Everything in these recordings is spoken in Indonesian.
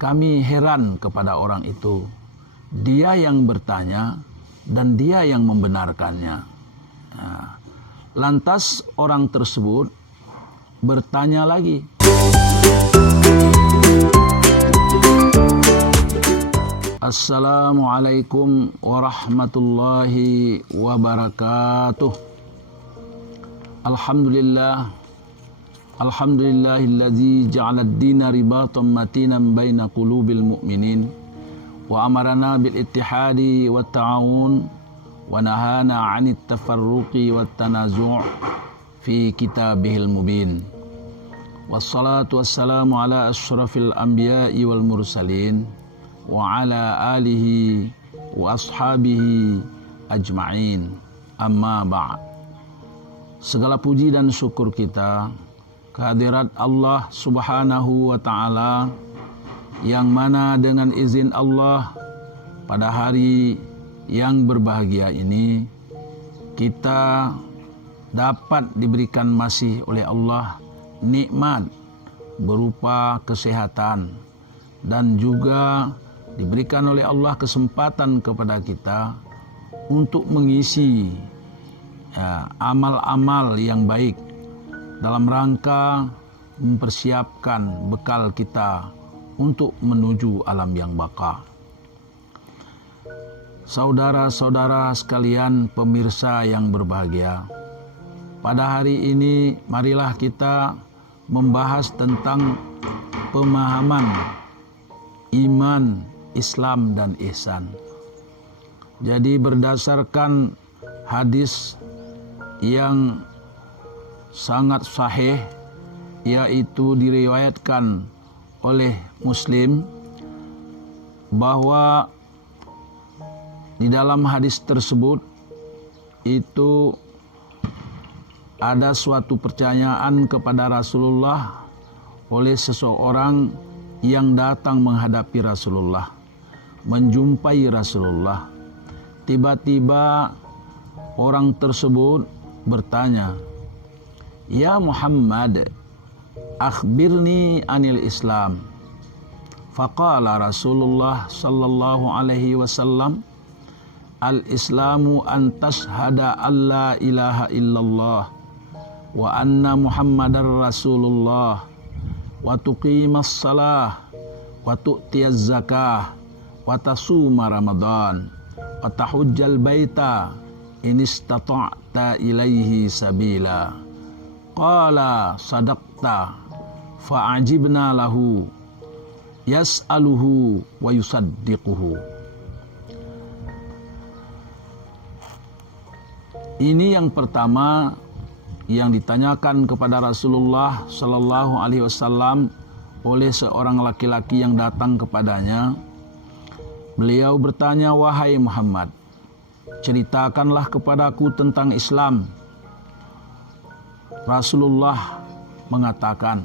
Kami heran kepada orang itu. Dia yang bertanya dan dia yang membenarkannya. Lantas orang tersebut bertanya lagi. Assalamualaikum warahmatullahi wabarakatuh. Alhamdulillahilladzi ja'ala ad-dina ribatan matinan baina qulubil mu'minin wa amarana bil ittihadi wat ta'awun wa nahana 'anit tafarruqi wat tanazu' fi kitabihil mubin. Wassalatu wassalamu ala asyrafil anbiya'i wal mursalin wa ala alihi wa ashabihi ajma'in. Amma ba'd. Segala puji dan syukur kita kehadirat Allah Subhanahu wa ta'ala, yang mana dengan izin Allah pada hari yang berbahagia ini kita dapat diberikan masih oleh Allah nikmat berupa kesehatan, dan juga diberikan oleh Allah kesempatan kepada kita untuk mengisi amal-amal yang baik dalam rangka mempersiapkan bekal kita untuk menuju alam yang baka. Saudara-saudara sekalian, pemirsa yang berbahagia, pada hari ini marilah kita membahas tentang pemahaman iman, Islam, dan ihsan. Jadi berdasarkan hadis yang sangat sahih, yaitu diriwayatkan oleh Muslim, bahwa di dalam hadis tersebut itu ada suatu pertanyaan kepada Rasulullah oleh seseorang yang datang menghadapi Rasulullah, menjumpai Rasulullah. Tiba-tiba orang tersebut bertanya, "Ya Muhammad, akhbirni anil Islam." Faqala Rasulullah sallallahu alaihi wasallam, "Al-Islamu an tashhada alla ilaha illallah wa anna Muhammadar Rasulullah wa tuqimas salah wa tu'tiyaz zakah wa tasuma Ramadan wa tahujjal baita in istata'ta ilaihi sabila." Qala sadaqta, fa'ajibna lahu yas'aluhu wa yusaddiquhu. Ini yang pertama yang ditanyakan kepada Rasulullah sallallahu alaihi wasallam oleh seorang laki-laki yang datang kepadanya. Beliau bertanya, "Wahai Muhammad, ceritakanlah kepadaku tentang Islam." Rasulullah mengatakan,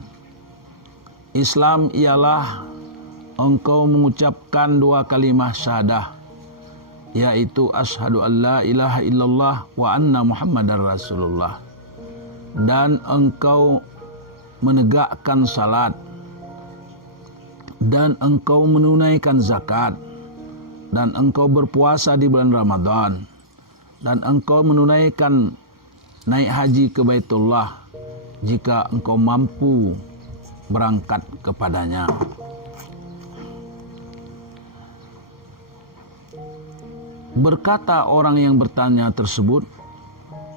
"Islam ialah engkau mengucapkan dua kalimah syahadah, yaitu asyhadu an la ilaha illallah wa anna Muhammadar Rasulullah, dan engkau menegakkan salat, dan engkau menunaikan zakat, dan engkau berpuasa di bulan Ramadan, dan engkau menunaikan naik haji ke Baitullah jika engkau mampu berangkat kepadanya." Berkata orang yang bertanya tersebut,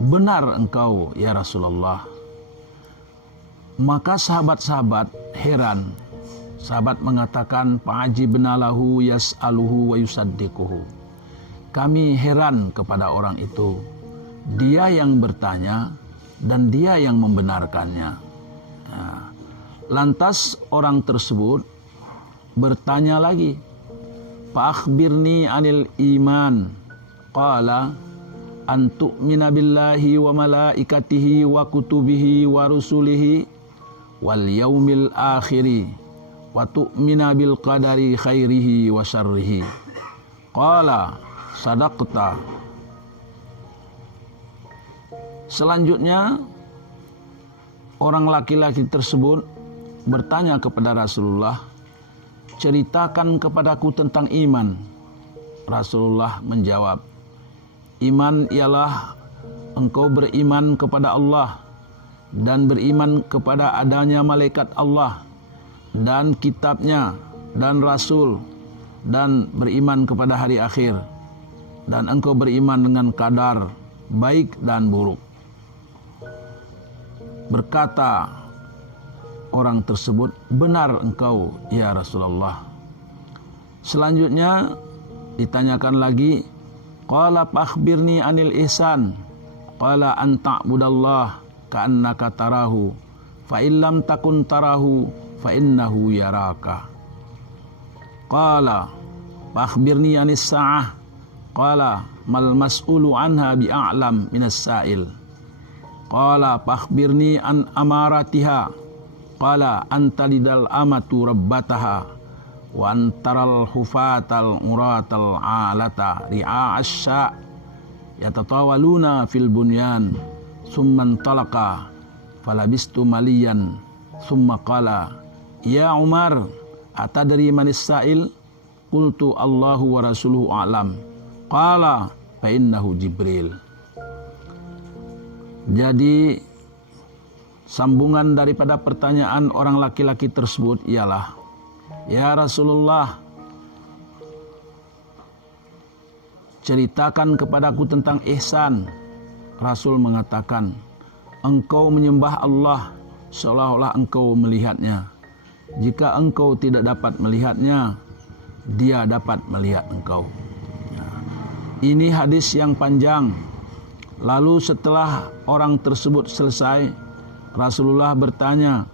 "Benar engkau ya Rasulullah." Maka sahabat-sahabat heran. Sahabat mengatakan, "Fa'ajibna lahu yas'aluhu wa yusaddiquhu." Kami heran kepada orang itu. Dia yang bertanya dan dia yang membenarkannya. Lantas orang tersebut bertanya lagi, "Fa'akhbirni anil iman." Qala an tu'mina billahi wa malaikatihi wa kutubihi wa rusulihi wal yaumil akhiri wa tu'mina bil qadari khairihi wa syarrihi. Qala sadaqta. Selanjutnya orang laki-laki tersebut bertanya kepada Rasulullah, ceritakan kepadaku tentang iman. Rasulullah menjawab, iman ialah engkau beriman kepada Allah dan beriman kepada adanya malaikat Allah dan kitabnya dan Rasul, dan beriman kepada hari akhir, dan engkau beriman dengan kadar baik dan buruk. Berkata orang tersebut, benar engkau ya Rasulullah. Selanjutnya ditanyakan lagi, qala fakhbirni anil ihsan, qala an ta'budallah ka'annaka tarahu fa illam takun tarahu fa innahu yaraka. Qala fakhbirni anis sa'ah, qala mal mas'ulu anha bi'a'lam minas sa'il. Qala fakhbirni an amaratiha, qala antalidal amatu rabbataha wa antaral hufatal muratal alata ri'a'asya yatatawaluna fil bunyan summan talaka falabistu maliyan summa qala ya Umar atadri manis sa'il, qultu Allahu wa rasuluhu a'lam, qala fa innahu Jibril. Jadi sambungan daripada pertanyaan orang laki-laki tersebut ialah, ya Rasulullah, ceritakan kepadaku tentang ihsan. Rasul mengatakan, engkau menyembah Allah seolah-olah engkau melihatnya. Jika engkau tidak dapat melihatnya, dia dapat melihat engkau. Ini hadis yang panjang. Lalu setelah orang tersebut selesai, Rasulullah bertanya,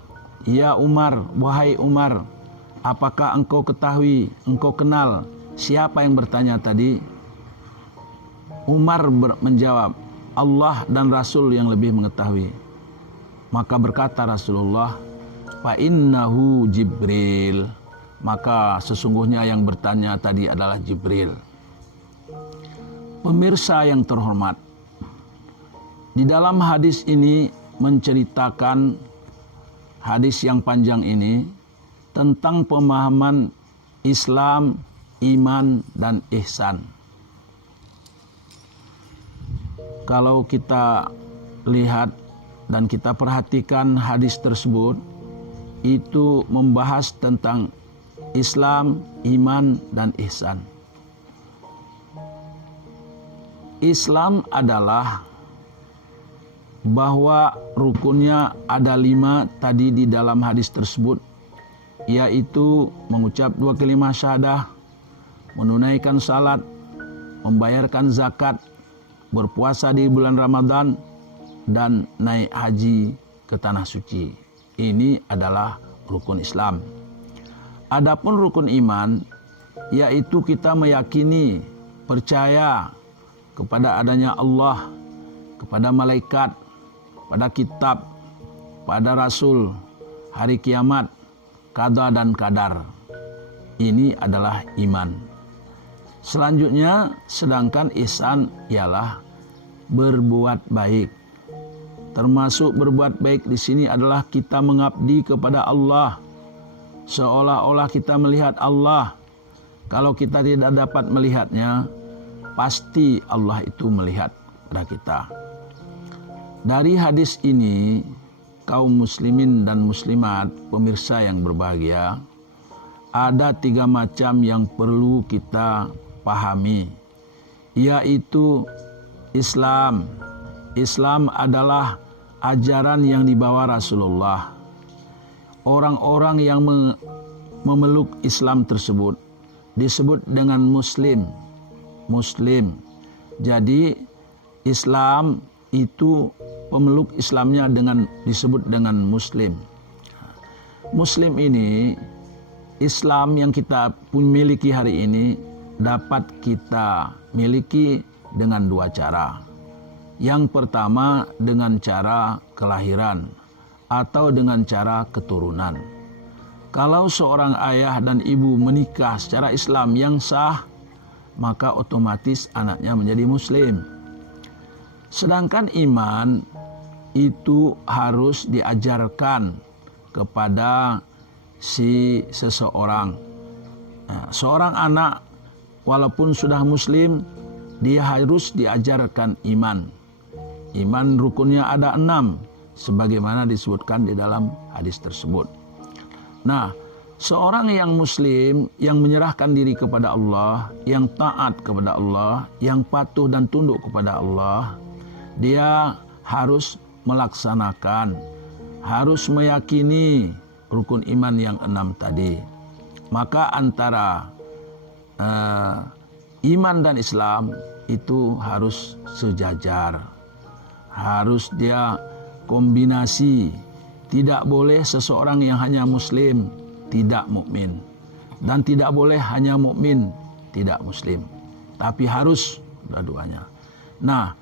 ya Umar, wahai Umar, apakah engkau ketahui, engkau kenal siapa yang bertanya tadi? Umar menjawab, Allah dan Rasul yang lebih mengetahui. Maka berkata Rasulullah, fa innahu Jibril. Maka sesungguhnya yang bertanya tadi adalah Jibril. Pemirsa yang terhormat, di dalam hadis ini menceritakan, hadis yang panjang ini, tentang pemahaman Islam, iman, dan ihsan. Kalau kita lihat dan kita perhatikan hadis tersebut, itu membahas tentang Islam, iman, dan ihsan. Islam adalah bahwa rukunnya ada 5 tadi di dalam hadis tersebut, yaitu mengucap 2 kalimat syahadah, menunaikan salat, membayarkan zakat, berpuasa di bulan Ramadan, dan naik haji ke tanah suci. Ini adalah rukun Islam. Adapun rukun iman, yaitu kita meyakini, percaya kepada adanya Allah, kepada malaikat, pada kitab, pada Rasul, hari kiamat, qada dan qadar. Ini adalah iman. Selanjutnya, sedangkan ihsan ialah berbuat baik. Termasuk berbuat baik di sini adalah kita mengabdi kepada Allah, seolah-olah kita melihat Allah. Kalau kita tidak dapat melihatnya, pasti Allah itu melihat pada kita. Dari hadis ini, kaum muslimin dan muslimat, pemirsa yang berbahagia, ada 3 macam yang perlu kita pahami, yaitu Islam. Islam adalah ajaran yang dibawa Rasulullah. Orang-orang yang memeluk Islam tersebut disebut dengan Muslim. Muslim. Jadi Islam itu pemeluk Islamnya disebut dengan Muslim. Muslim ini, Islam yang kita miliki hari ini dapat kita miliki dengan 2 cara. Yang pertama dengan cara kelahiran atau dengan cara keturunan. Kalau seorang ayah dan ibu menikah secara Islam yang sah, maka otomatis anaknya menjadi Muslim. Sedangkan iman itu harus diajarkan kepada si seseorang. Seorang anak walaupun sudah muslim, dia harus diajarkan iman. Iman rukunnya ada 6, sebagaimana disebutkan di dalam hadis tersebut. Nah, seorang yang muslim, yang menyerahkan diri kepada Allah, yang taat kepada Allah, yang patuh dan tunduk kepada Allah, dia harus melaksanakan, harus meyakini rukun iman yang 6 tadi. Maka antara iman dan Islam itu harus sejajar, harus dia kombinasi. Tidak boleh seseorang yang hanya muslim tidak mukmin, dan tidak boleh hanya mukmin tidak muslim, tapi harus dua-duanya. Nah,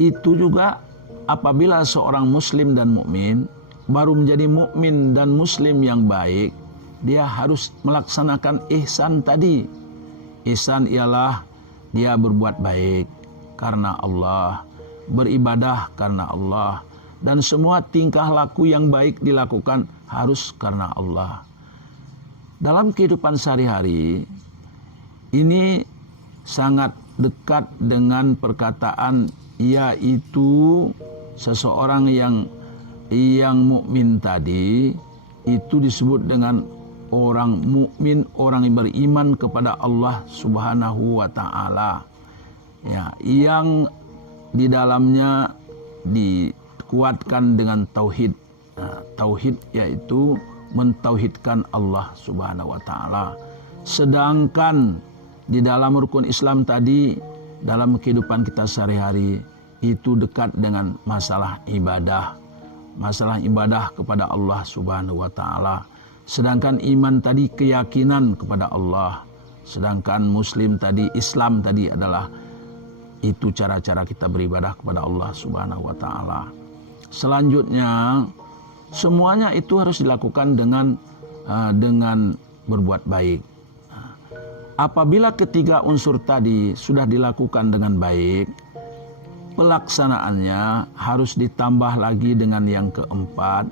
itu juga apabila seorang muslim dan mukmin baru menjadi mukmin dan muslim yang baik, dia harus melaksanakan ihsan tadi. Ihsan ialah dia berbuat baik karena Allah, beribadah karena Allah, dan semua tingkah laku yang baik dilakukan harus karena Allah. Dalam kehidupan sehari-hari ini sangat dekat dengan perkataan yaitu seseorang yang mukmin tadi itu disebut dengan orang mukmin, orang yang beriman kepada Allah Subhanahu wa taala. Ya, yang di dalamnya dikuatkan dengan tauhid. Tauhid yaitu mentauhidkan Allah Subhanahu wa taala. Sedangkan di dalam rukun Islam tadi, dalam kehidupan kita sehari-hari itu dekat dengan masalah ibadah. Masalah ibadah kepada Allah Subhanahu wa taala. Sedangkan iman tadi keyakinan kepada Allah. Sedangkan muslim tadi, Islam tadi adalah itu cara-cara kita beribadah kepada Allah Subhanahu wa taala. Selanjutnya semuanya itu harus dilakukan dengan berbuat baik. Apabila ketiga unsur tadi sudah dilakukan dengan baik, pelaksanaannya harus ditambah lagi dengan yang keempat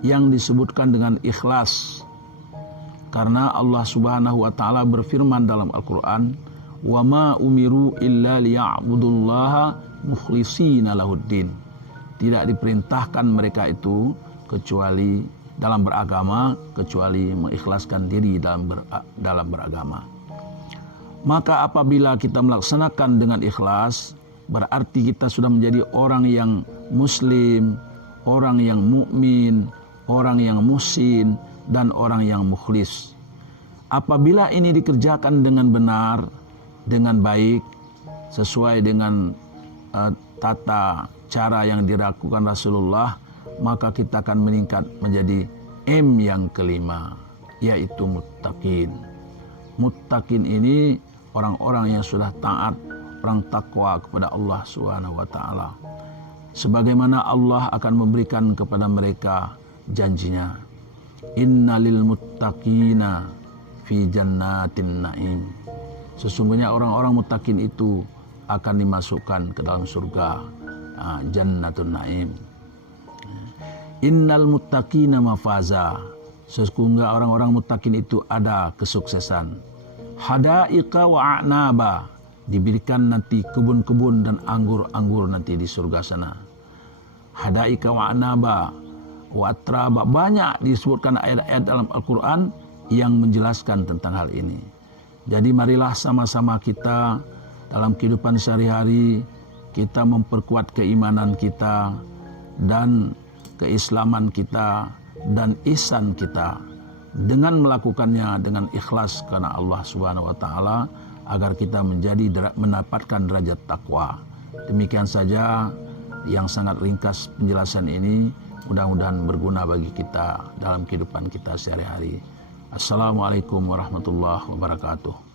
yang disebutkan dengan ikhlas. Karena Allah Subhanahu wa taala berfirman dalam Al-Qur'an, "Wa ma umiru illa liya'budullaha mukhlishina lahuddin." Tidak diperintahkan mereka itu kecuali dalam beragama, kecuali mengikhlaskan diri dalam beragama. Maka apabila kita melaksanakan dengan ikhlas, berarti kita sudah menjadi orang yang muslim, orang yang mukmin, orang yang muhsin, dan orang yang mukhlis. Apabila ini dikerjakan dengan benar, dengan baik, sesuai dengan tata cara yang dilakukan Rasulullah, maka kita akan meningkat menjadi M yang kelima, yaitu muttaqin. Muttaqin ini orang-orang yang sudah taat, orang takwa kepada Allah Subhanahu wa taala. Sebagaimana Allah akan memberikan kepada mereka janjinya. Innalil muttaqina fi jannatin na'im. Sesungguhnya orang-orang muttaqin itu akan dimasukkan ke dalam surga, jannatun na'im. Innal muttaqina mafaza. Sesungguhnya orang-orang muttaqin itu ada kesuksesan. Hadaiqa wa a'naba. Diberikan nanti kebun-kebun dan anggur-anggur nanti di surga sana. Hadaiqa wa a'naba wa atraba. Banyak disebutkan ayat-ayat dalam Al-Quran yang menjelaskan tentang hal ini. Jadi marilah sama-sama kita dalam kehidupan sehari-hari kita memperkuat keimanan kita dan keislaman kita dan ihsan kita dengan melakukannya dengan ikhlas karena Allah Subhanahu wa taala, agar kita mendapatkan derajat takwa. Demikian saja yang sangat ringkas penjelasan ini, mudah-mudahan berguna bagi kita dalam kehidupan kita sehari-hari. Assalamualaikum warahmatullahi wabarakatuh.